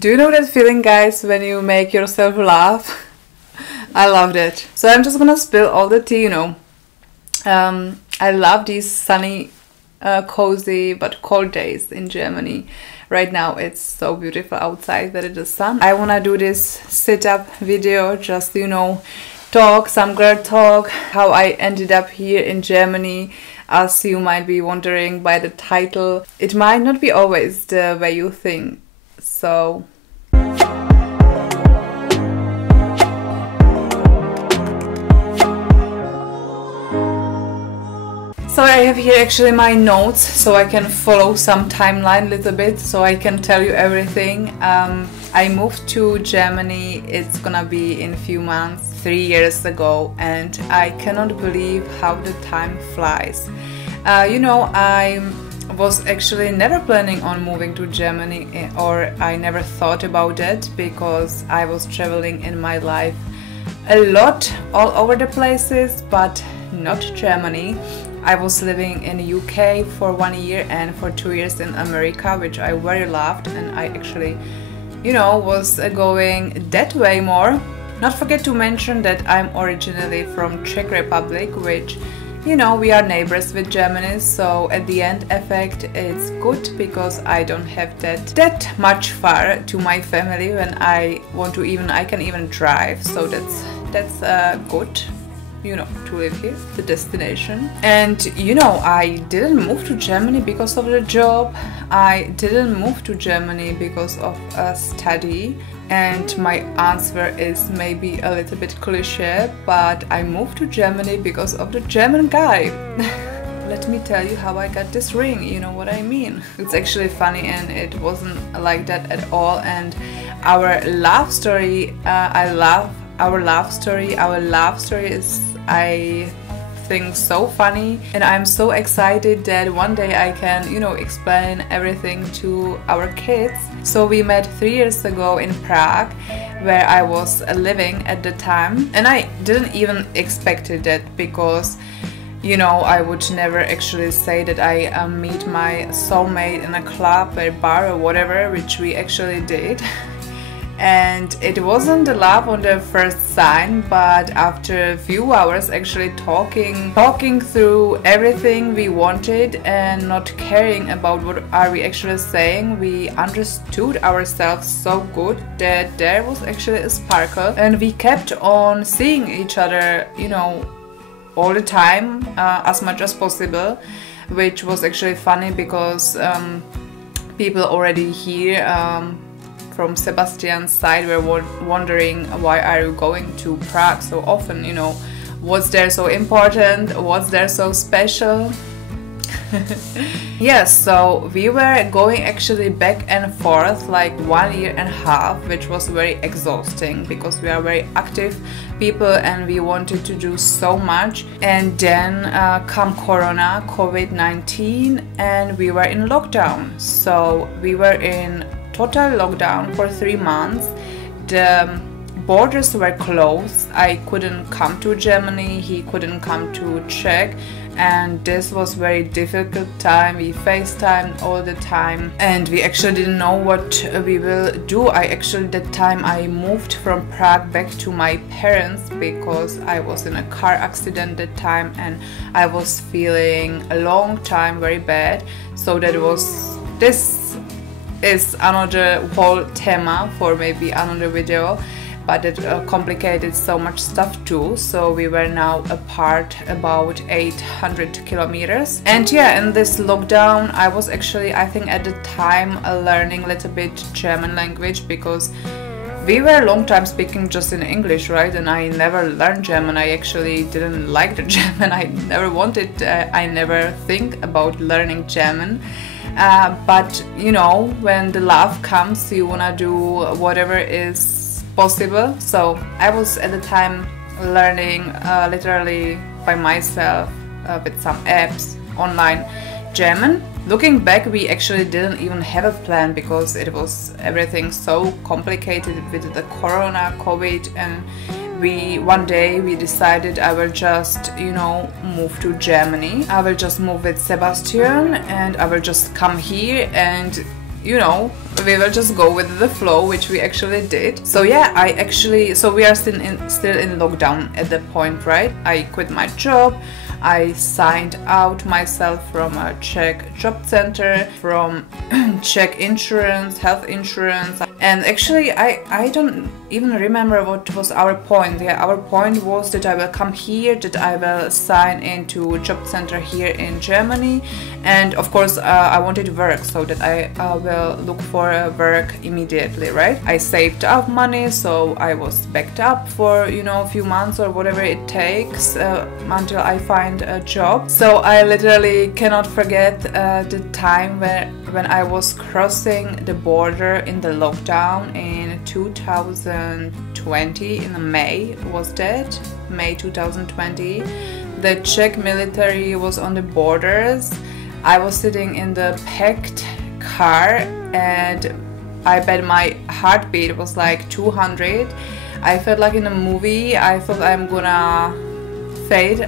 Do you know that feeling, guys, when you make yourself laugh? I loved it. So I'm just gonna spill all the tea, I love these sunny, cozy but cold days in Germany. Right now it's so beautiful outside that it is sun. I wanna do this sit-up video, just, talk, some girl talk, how I ended up here in Germany. As you might be wondering by the title, it might not be always the way you think. So I have here actually my notes, so I can follow some timeline a little bit, so I can tell you everything. I moved to Germany, it's gonna be in a few months, 3 years ago, and I cannot believe how the time flies. I was actually never planning on moving to Germany, or I never thought about it, because I was traveling in my life a lot, all over the places, but not Germany. I was living in the UK for 1 year and for 2 years in America, which I very loved, and I actually, was going that way more. Not forget to mention that I'm originally from Czech Republic, which, we are neighbors with Germany, so at the end effect it's good because I don't have that much far to my family when I want to I can even drive, so that's good. To live here, the destination. And I didn't move to Germany because of the job. I didn't move to Germany because of a study. And my answer is maybe a little bit cliche, but I moved to Germany because of the German guy. Let me tell you how I got this ring, you know what I mean? It's actually funny, and it wasn't like that at all. And our love story, I love our love story. Our love story is, I think, so funny, and I'm so excited that one day I can, explain everything to our kids. So we met 3 years ago in Prague, where I was living at the time, and I didn't even expect that because, I would never actually say that I meet my soulmate in a club or bar or whatever, which we actually did. And it wasn't the love on the first sign, but after a few hours actually talking through everything we wanted and not caring about what are we actually saying, we understood ourselves so good that there was actually a sparkle, and we kept on seeing each other, all the time, as much as possible, which was actually funny because people already here from Sebastian's side were wondering, why are you going to Prague so often, what's there so important, what's there so special? Yes, so we were going actually back and forth like 1.5 years, which was very exhausting because we are very active people and we wanted to do so much. And then come Corona, COVID-19, and we were in lockdown. So we were in total lockdown for 3 months. The borders were closed. I couldn't come to Germany, he couldn't come to Czech, and this was very difficult time. We FaceTimed all the time and we actually didn't know what we will do. That time I moved from Prague back to my parents because I was in a car accident that time and I was feeling a long time very bad. So this is another whole tema for maybe another video, but it complicated so much stuff too. So we were now apart about 800 kilometers. And yeah, in this lockdown I was actually, I think at the time, learning a little bit German language, because we were a long time speaking just in English, right? And I never learned German. I actually didn't like the German. I never wanted, I never think about learning German. But when the love comes, you wanna do whatever is possible. So I was at the time learning literally by myself with some apps online German. Looking back, we actually didn't even have a plan because it was everything so complicated with the Corona, COVID, and one day we decided I will just, move to Germany. I will just move with Sebastian and I will just come here and you know, we will just go with the flow, which we actually did. So yeah, so we are still in lockdown at that point, right? I quit my job. I signed out myself from a Czech job center, from Czech insurance, health insurance, and actually I don't even remember what was our point. Yeah, our point was that I will come here, that I will sign into a job center here in Germany, and of course I wanted work, so that I will look for a work immediately, right? I saved up money, so I was backed up for, you know, a few months or whatever it takes until I find a job. So I literally cannot forget the time when I was crossing the border in the lockdown in 2020, in May was that? May 2020. The Czech military was on the borders. I was sitting in the packed car and I bet my heartbeat was like 200. I felt like in a movie. I thought I'm gonna fade.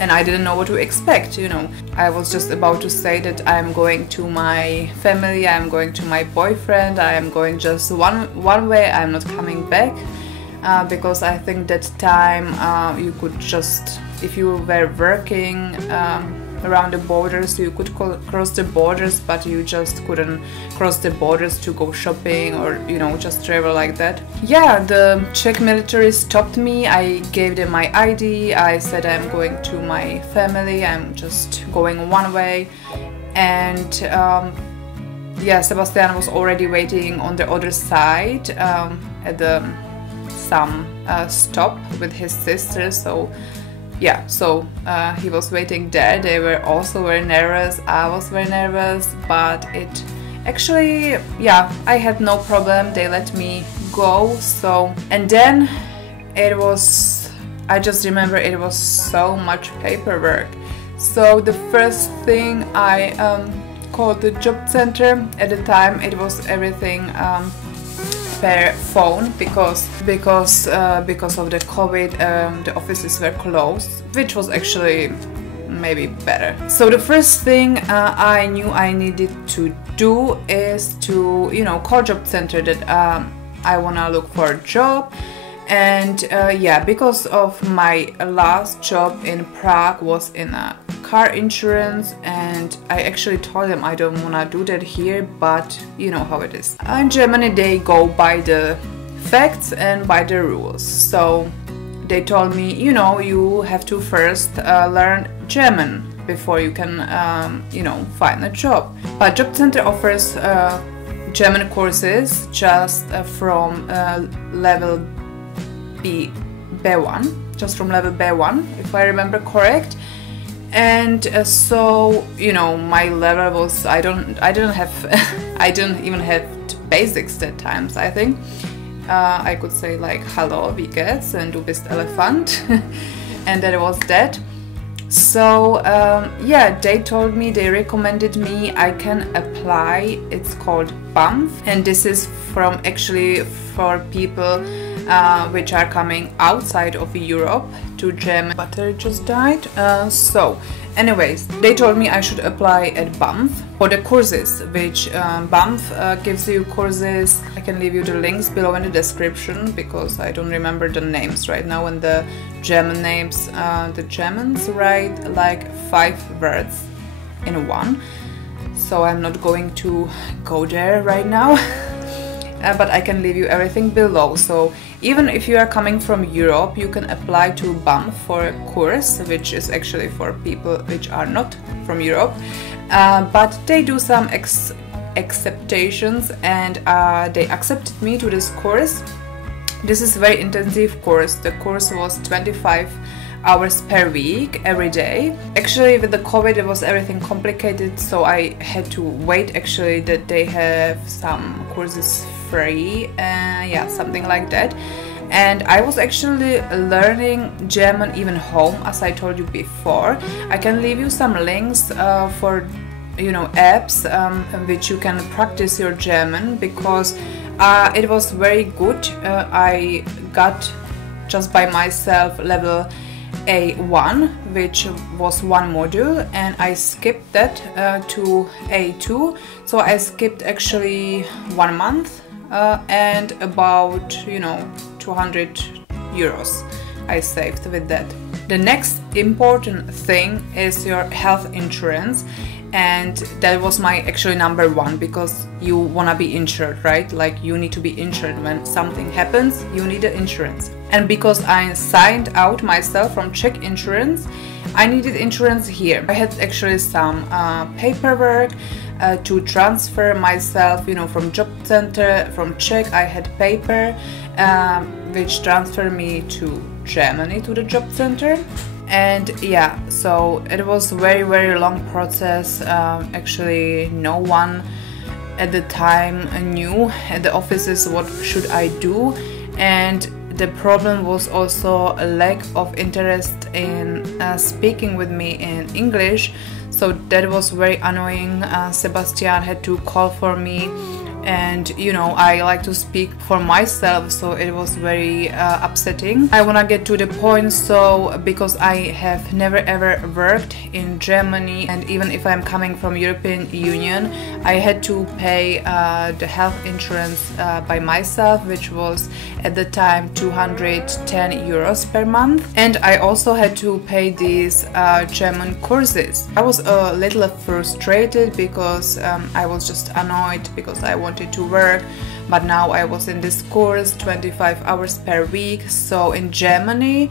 And I didn't know what to expect, you know. I was just about to say that I'm going to my family, I'm going to my boyfriend, I am going just one way, I'm not coming back, because I think that time you could just, if you were working around the borders, you could cross the borders, but you just couldn't cross the borders to go shopping or, you know, just travel like that. Yeah, the Czech military stopped me. I gave them my ID. I said I'm going to my family. I'm just going one way. And yeah, Sebastian was already waiting on the other side at some stop with his sister. So yeah, so he was waiting there. They were also very nervous. I was very nervous, but it actually, yeah, I had no problem. They let me go. So, and then it was, I just remember it was so much paperwork. So the first thing I called the job center. At the time it was everything per phone because of the COVID, the offices were closed, which was actually maybe better. So the first thing I knew I needed to do is to, you know, call job center that I wanna look for a job. And yeah, because of my last job in Prague was in a car insurance, and I actually told them I don't wanna do that here, but you know how it is. In Germany they go by the facts and by the rules. So they told me, you know, you have to first learn German before you can, you know, find a job. But job center offers German courses just from level B1, just from level B1, if I remember correct. And so, you know, my level was, I didn't have I didn't even have basics at times. I think I could say like hello, wie geht's, and du bist Elefant, and that was that. So yeah, they told me, they recommended me I can apply. It's called BAMF, and this is from actually for people which are coming outside of Europe to Germany. Battery just died. So anyways, they told me I should apply at BAMF for the courses, which BAMF gives you courses. I can leave you the links below in the description because I don't remember the names right now, and the German names. The Germans write like 5 words in one, so I'm not going to go there right now. But I can leave you everything below. So even if you are coming from Europe, you can apply to BAMF for a course, which is actually for people which are not from Europe. But they do some acceptations, and they accepted me to this course. This is a very intensive course. The course was 25 hours per week, every day. Actually, with the COVID, it was everything complicated, so I had to wait actually that they have some courses free, yeah, something like that. And I was actually learning German even home, as I told you before. I can leave you some links for, you know, apps which you can practice your German, because it was very good. I got just by myself level A1, which was one module, and I skipped that to A2. So I skipped actually 1 month and about 200 euros I saved with that. The next important thing is your health insurance, and that was my actually number one, because you wanna be insured, right? Like, you need to be insured when something happens. You need the insurance. And because I signed out myself from Czech insurance, I needed insurance here. I had actually some paperwork to transfer myself, from job center from Czech. I had paper which transferred me to Germany to the job center. And yeah, so it was very, very long process. Actually, no one at the time knew at the offices what should I do, and the problem was also a lack of interest in speaking with me in English. So that was very annoying. Sebastian had to call for me, and I like to speak for myself, so it was very upsetting. I wanna get to the point. So because I have never ever worked in Germany, and even if I'm coming from European Union, I had to pay the health insurance by myself, which was at the time 210 euros per month. And I also had to pay these German courses. I was a little frustrated because I was just annoyed because I wanted to work, but now I was in this course 25 hours per week. So in Germany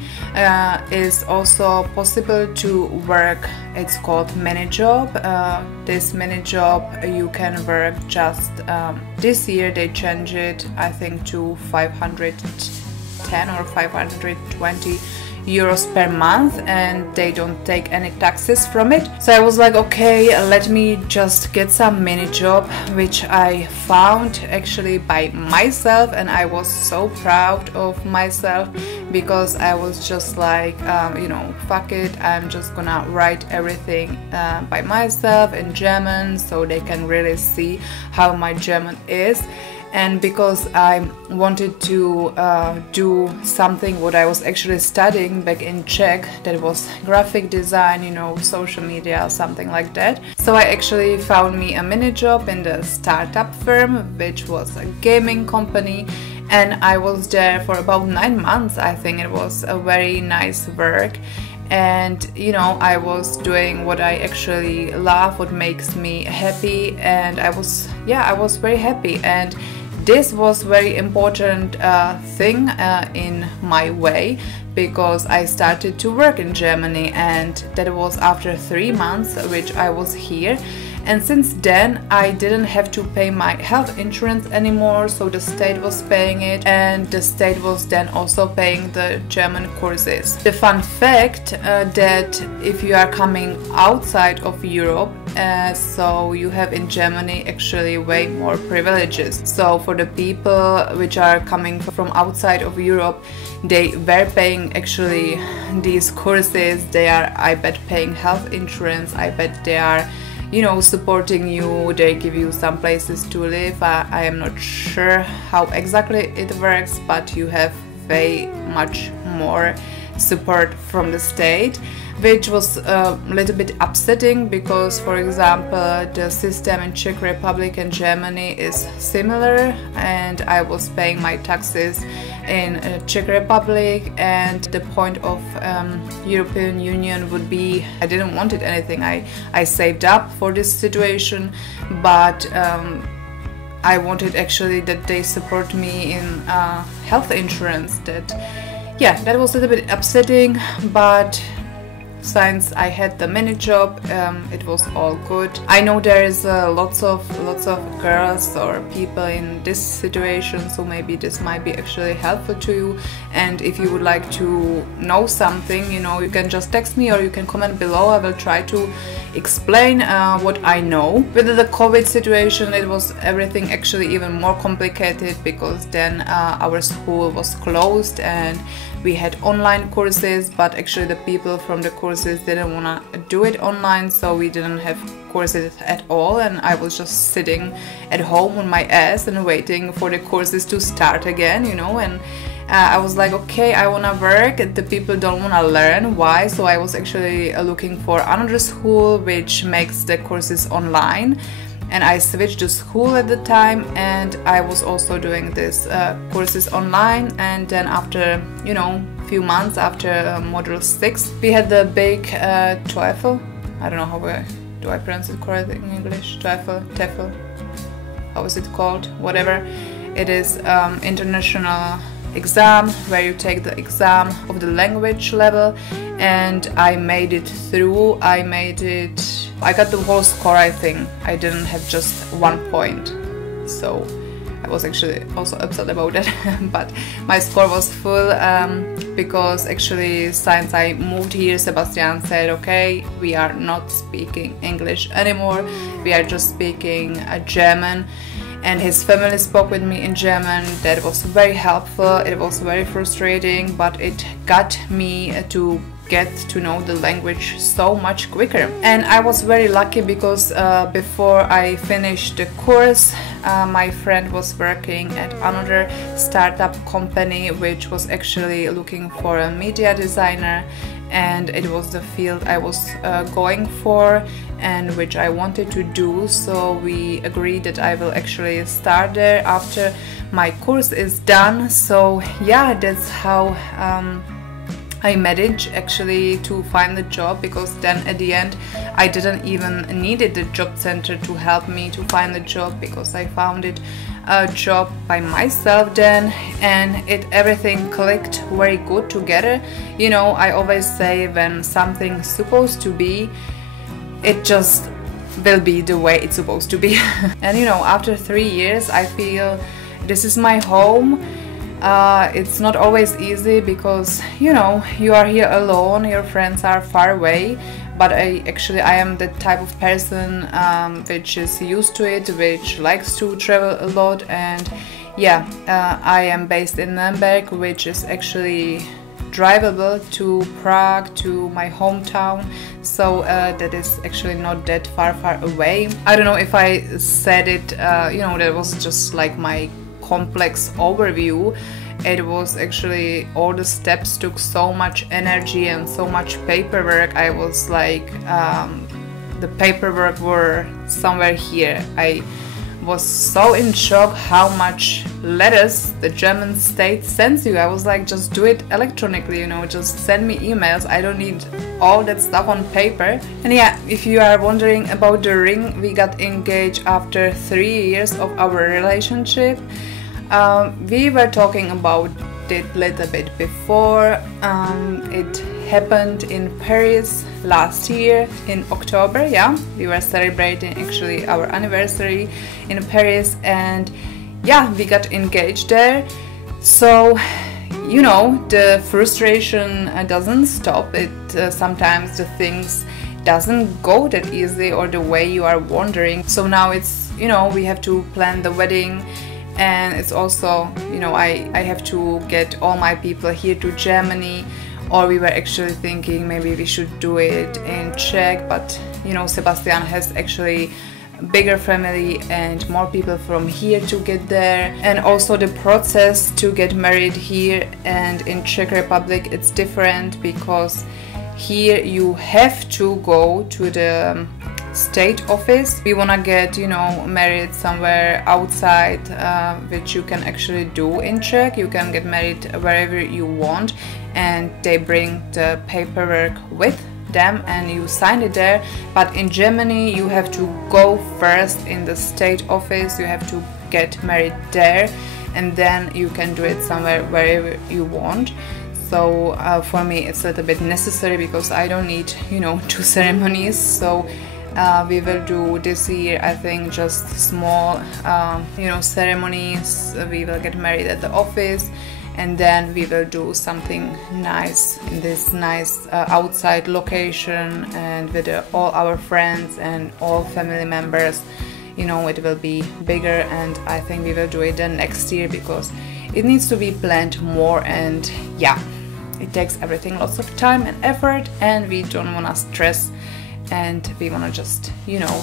is also possible to work, it's called mini job. This mini job you can work just this year they changed it, I think, to 510 or 520 euros per month, and they don't take any taxes from it. So I was like, okay, let me just get some mini job, which I found actually by myself, and I was so proud of myself because I was just like, fuck it, I'm just gonna write everything by myself in German so they can really see how my German is. And because I wanted to do something what I was actually studying back in Czech, that was graphic design, social media, something like that. So I actually found me a mini job in the startup firm, which was a gaming company, and I was there for about 9 months. I think it was a very nice work. And I was doing what I actually love, what makes me happy, and I was very happy. And this was very important thing in my way, because I started to work in Germany, and that was after 3 months which I was here. And since then I didn't have to pay my health insurance anymore, so the state was paying it, and the state was then also paying the German courses. The fun fact that if you are coming outside of Europe, so you have in Germany actually way more privileges. So for the people which are coming from outside of Europe, they were paying actually these courses. They are, I bet, paying health insurance. I bet they are supporting you. They give you some places to live. I am not sure how exactly it works, but you have way much more support from the state, which was a little bit upsetting because, for example, the system in Czech Republic and Germany is similar, and I was paying my taxes in Czech Republic, and the point of European Union would be, I didn't wanted anything. I saved up for this situation, but I wanted actually that they support me in health insurance. That was a little bit upsetting, but since I had the mini job, it was all good. I know there is lots of girls or people in this situation, so maybe this might be actually helpful to you. And if you would like to know something, you can just text me or you can comment below. I will try to explain what I know. With the COVID situation, it was everything actually even more complicated, because then our school was closed and we had online courses, but actually the people from the courses didn't want to do it online, so we didn't have courses at all, and I was just sitting at home on my ass and waiting for the courses to start again, and I was like, okay, I wanna work, the people don't wanna learn. Why? So I was actually looking for another school which makes the courses online, and I switched to school at the time, and I was also doing this courses online. And then after, you know, few months after module 6, we had the big TOEFL. I don't know how do I pronounce it correctly in English? TOEFL, how is it called? Whatever. It is international exam where you take the exam of the language level, and I made it through. I got the whole score, I think. I didn't have just 1 point, so I was actually also upset about that. But my score was full because actually since I moved here, Sebastian said, okay, we are not speaking English anymore, we are just speaking German. And his family spoke with me in German. That was very helpful. It was very frustrating, but it got me to get to know the language so much quicker. And I was very lucky because before I finished the course, my friend was working at another startup company which was actually looking for a media designer, and it was the field I was going for and which I wanted to do. So we agreed that I will actually start there after my course is done. So yeah, that's how I managed actually to find the job, because then at the end I didn't even needed the job center to help me to find the job, because I found it a job by myself then, and everything clicked very good together. You know, I always say when something's supposed to be, it just will be the way it's supposed to be. And you know, after 3 years I feel this is my home. It's not always easy because, you know, you are here alone, your friends are far away, but I am the type of person which is used to it, which likes to travel a lot. And yeah, I am based in Nuremberg, which is actually drivable to Prague, to my hometown, so that is actually not that far away. I don't know if I said it, you know, that was just like my complex overview. It was actually, all the steps took so much energy and so much paperwork. I was like, the paperwork were somewhere here. I was so in shock how much letters the German state sends you. I was like, just do it electronically, you know, just send me emails. I don't need all that stuff on paper. And yeah, if you are wondering about the ring, we got engaged after 3 years of our relationship. We were talking about it a little bit before. It happened in Paris last year in October. Yeah, we were celebrating actually our anniversary in Paris, and yeah, we got engaged there. So, you know, the frustration doesn't stop. Sometimes the things doesn't go that easy or the way you are wondering. So now it's, you know, we have to plan the wedding. And it's also, you know, I have to get all my people here to Germany, or we were actually thinking maybe we should do it in Czech, but you know, Sebastian has actually a bigger family and more people from here to get there. And also the process to get married here and in Czech Republic, it's different, because here you have to go to the state office. We wanna get, you know, married somewhere outside, which you can actually do in Czech. You can get married wherever you want, and they bring the paperwork with them and you sign it there. But in Germany you have to go first in the state office, you have to get married there, and then you can do it somewhere wherever you want. So for me it's a little bit necessary, because I don't need, you know, 2 ceremonies. So we will do this year, I think, just small, you know, ceremonies. We will get married at the office, and then we will do something nice in this nice outside location, and with all our friends and all family members. You know, it will be bigger, and I think we will do it then next year, because it needs to be planned more, and yeah, it takes everything lots of time and effort, and we don't want to stress, and we want to just, you know,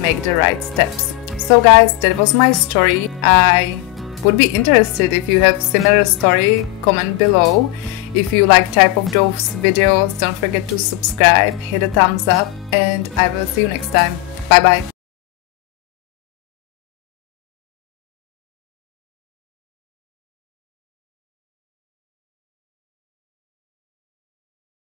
make the right steps. So guys, that was my story. I would be interested. If you have similar story, comment below. If you like type of those videos, don't forget to subscribe, hit a thumbs up, and I will see you next time. Bye bye.